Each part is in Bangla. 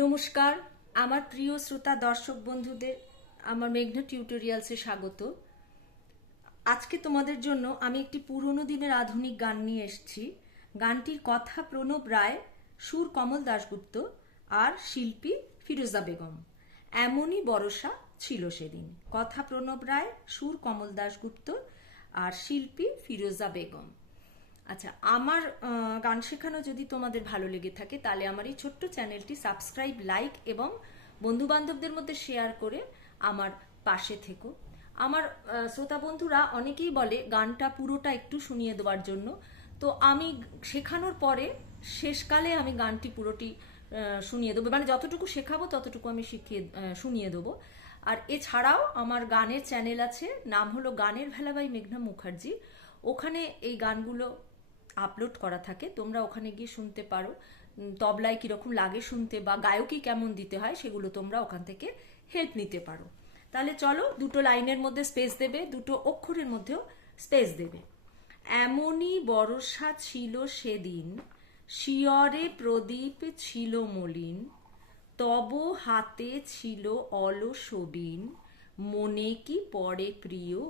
নমস্কার, আমার প্রিয় শ্রোতা, দর্শক বন্ধুদের, আমার মেঘনা টিউটোরিয়ালসে স্বাগত। আজকে তোমাদের জন্য আমি একটি পুরনো দিনের আধুনিক গান নিয়ে এসেছি। গানটির কথা প্রণব রায়, সুর কমল দাশগুপ্ত আর শিল্পী ফিরোজা বেগম। এমনই বরসা ছিল সেদিন। কথা প্রণব রায়, সুর কমল দাশগুপ্ত আর শিল্পী ফিরোজা বেগম। আচ্ছা আমার গান শেখানো যদি তোমাদের ভালো লেগে থাকে, তাহলে আমার এই ছোট্ট চ্যানেলটি সাবস্ক্রাইব, লাইক এবং বন্ধু বান্ধবদের মধ্যে শেয়ার করে আমার পাশে থেকো। আমার শ্রোতা বন্ধুরা অনেকেই বলে গানটা পুরোটা একটু শুনিয়ে দেওয়ার জন্য। তো আমি শেখানোর পরে শেষকালে আমি গানটি পুরোটি শুনিয়ে দেবো। মানে যতটুকু শেখাবো ততটুকু আমি শিখিয়ে শুনিয়ে দেবো। আর এছাড়াও আমার গানের চ্যানেল আছে, নাম হলো গানের ভেলাবাই মেঘনা মুখার্জি। ওখানে এই গানগুলো আপলোড করা থাকে, তোমরা ওখানে গিয়ে শুনতে পারো। তবলায় কীরকম লাগে শুনতে বা গায়কই কেমন দিতে হয় সেগুলো তোমরা ওখান থেকে হেল্প নিতে পারো। তাহলে চলো দুটো লাইনের মধ্যে স্পেস দেবে, দুটো অক্ষরের মধ্যেও স্পেস দেবে। এমনই বরসা ছিল সেদিন, শিয়রে প্রদীপ ছিল মলিন, তব হাতে ছিল অলসবিন, মনে কি পড়ে প্রিয়?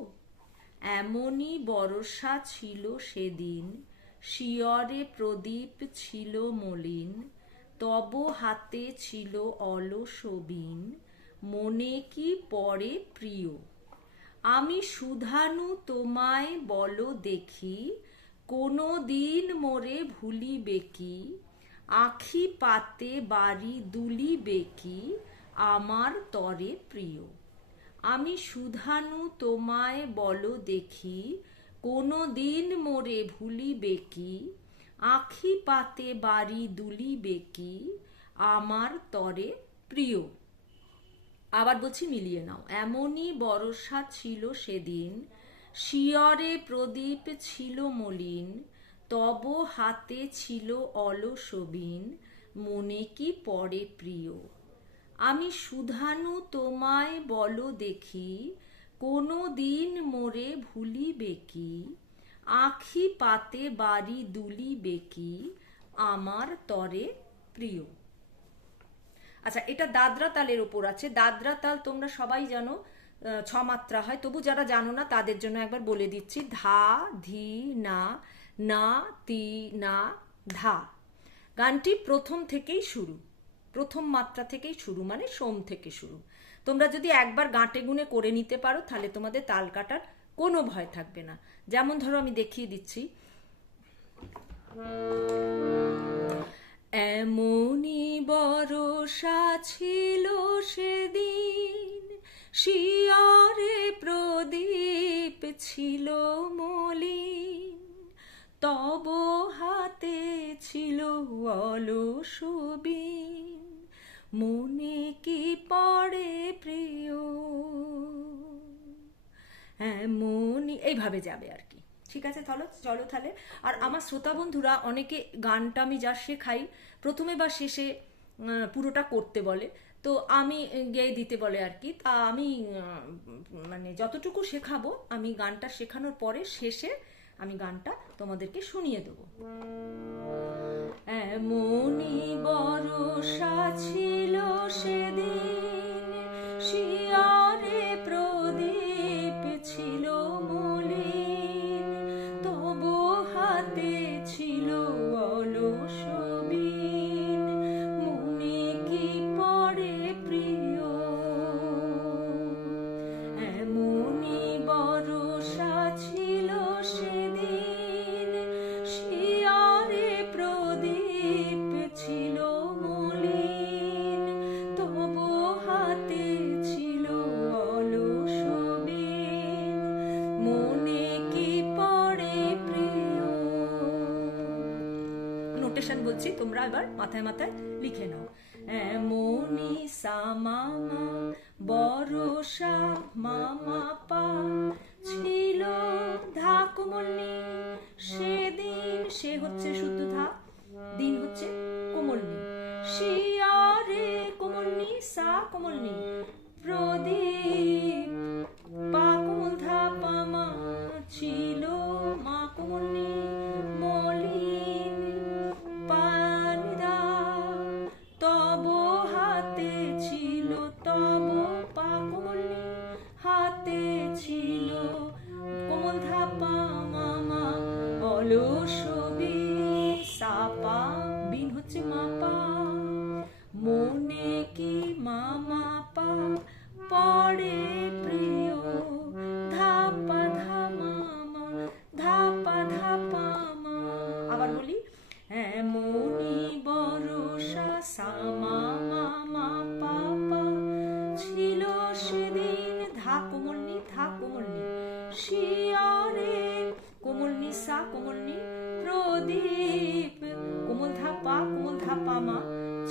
এমনই বরসা ছিল সেদিন শিয়রে প্রদীপ ছিল মলিন, তব হাতে ছিল অলসবিন, মনে কি পড়ে প্রিয়? আমি সুধানু তোমায় বলো দেখি, কোনো দিন মোরে ভুলিবে কি? আখি পাতে বাড়ি দুলিবে কি? আমার তরে প্রিয়। আমি সুধানু তোমায় বলো দেখি কোনো দিন মোরে ভুলিবে কি? আখি পাতে বাড়ি দুলিবে কি? আমার তরে প্রিয়। আবার বলছি মিলিয়ে নাও। এমনই বরসা ছিল সেদিন। শিয়রে প্রদীপ ছিল মলিন। তব হাতে ছিল অলসবিন। মনে কি পড়ে প্রিয়? আমি সুধানু তোমায় বলো দেখি। কোনো দিন মোরে ভুলিবে কি? আখি পাতে বাড়ি দুলিবে কি? আমার তরে প্রিয়। আচ্ছা এটা দাদরা তালের ওপর আছে। দাদরা তাল তোমরা সবাই জানো আহ, ছ মাত্রা হয়। তবু যারা জানো না তাদের জন্য একবার বলে দিচ্ছি। ধা ধি না না তি না ধা। গানটি প্রথম থেকেই শুরু। প্রথম মাত্রা থেকেই শুরু মানে সোম থেকে শুরু। তোমরা যদি একবার গাঁটে গুনে করে নিতে পারো, তাহলে তোমাদের তাল কাটার কোনো ভয় থাকবে না। যেমন ধরো আমি দেখিয়ে দিচ্ছি। এমনই বরসা ছিল সেদিন, শিয়রে প্রদীপ ছিল মলিন। তব হাতে ছিল অলসবিন। মনে এইভাবে যাবে আর কি। ঠিক আছে, তাহলে চলো তাহলে। আর আমার শ্রোতা বন্ধুরা, অনেকে গানটা আমি যা শেখাই, প্রথমে বা শেষে পুরোটা করতে বলে। তো আমি গেয়ে দিতে বলে আর কি। তা আমি মানে যতটুকু শেখাবো, আমি গানটা শেখানোর পরে শেষে আমি গানটা তোমাদেরকে শুনিয়ে দেবো। এমনই বরসা ছিল সেদিন। নোটেশন বলছি, তোমরা এবার মাথায় মাথায় লিখে নাও। এমনই সামামা বরসা মামা পা, ছিল সেদিন সে হচ্ছে শুদ্ধ ধা দিন হচ্ছে কোমলনি শিয়ারে কোমলনি সা কোমলনি প্রদীপ পা কোমল ধা পামা ছিল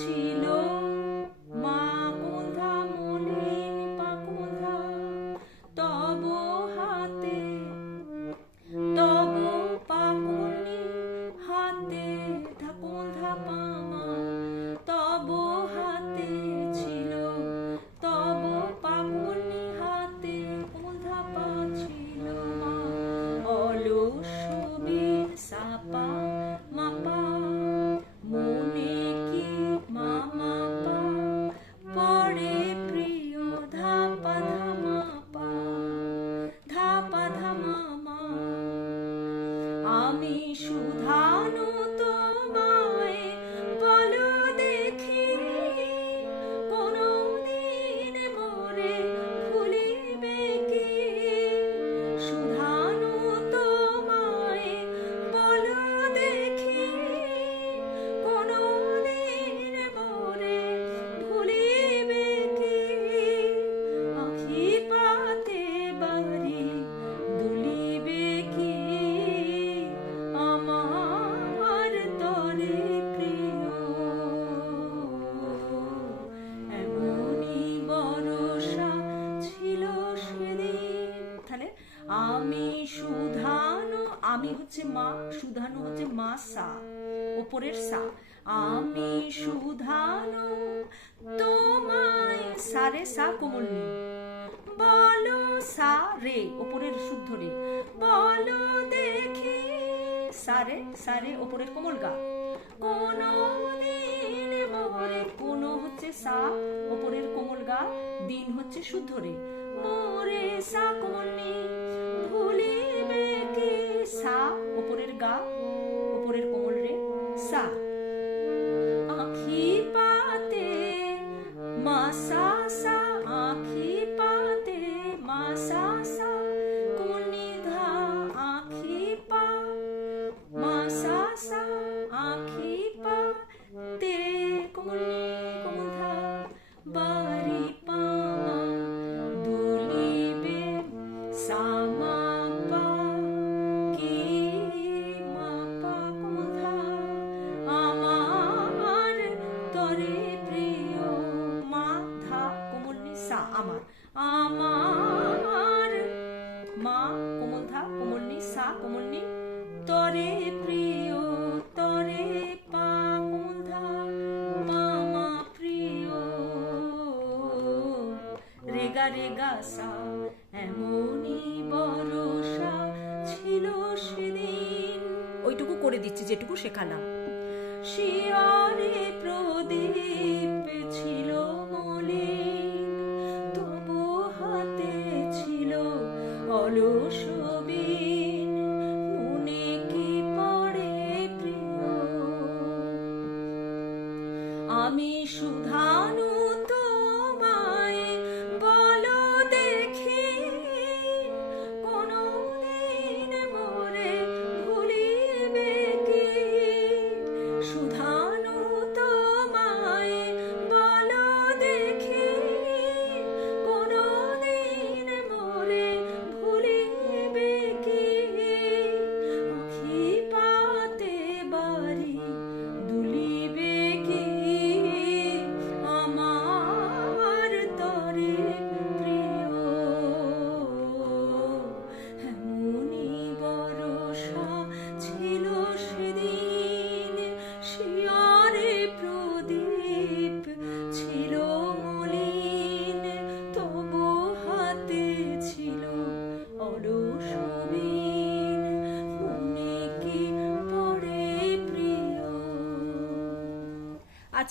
ছিল। উপরের সা। আমি সুধানু তোমায় সারে সা কোমল নি বলো সা রে উপরের শুদ্ধ রে বলো দেখি সারে সারে উপরের কোমল গা। কোন দিন মোহরে কোন হচ্ছে সা উপরের কোমল গা দিন হচ্ছে শুদ্ধ রে মোরে গারে গাসা এমনই বরসা ছিল সেদিন। ওইটুকু করে দিচ্ছি, যেটুকু শেখালাম। শিয়ারে প্রদীপ ছিল মলিন, তবু হাতে ছিল অলসবীর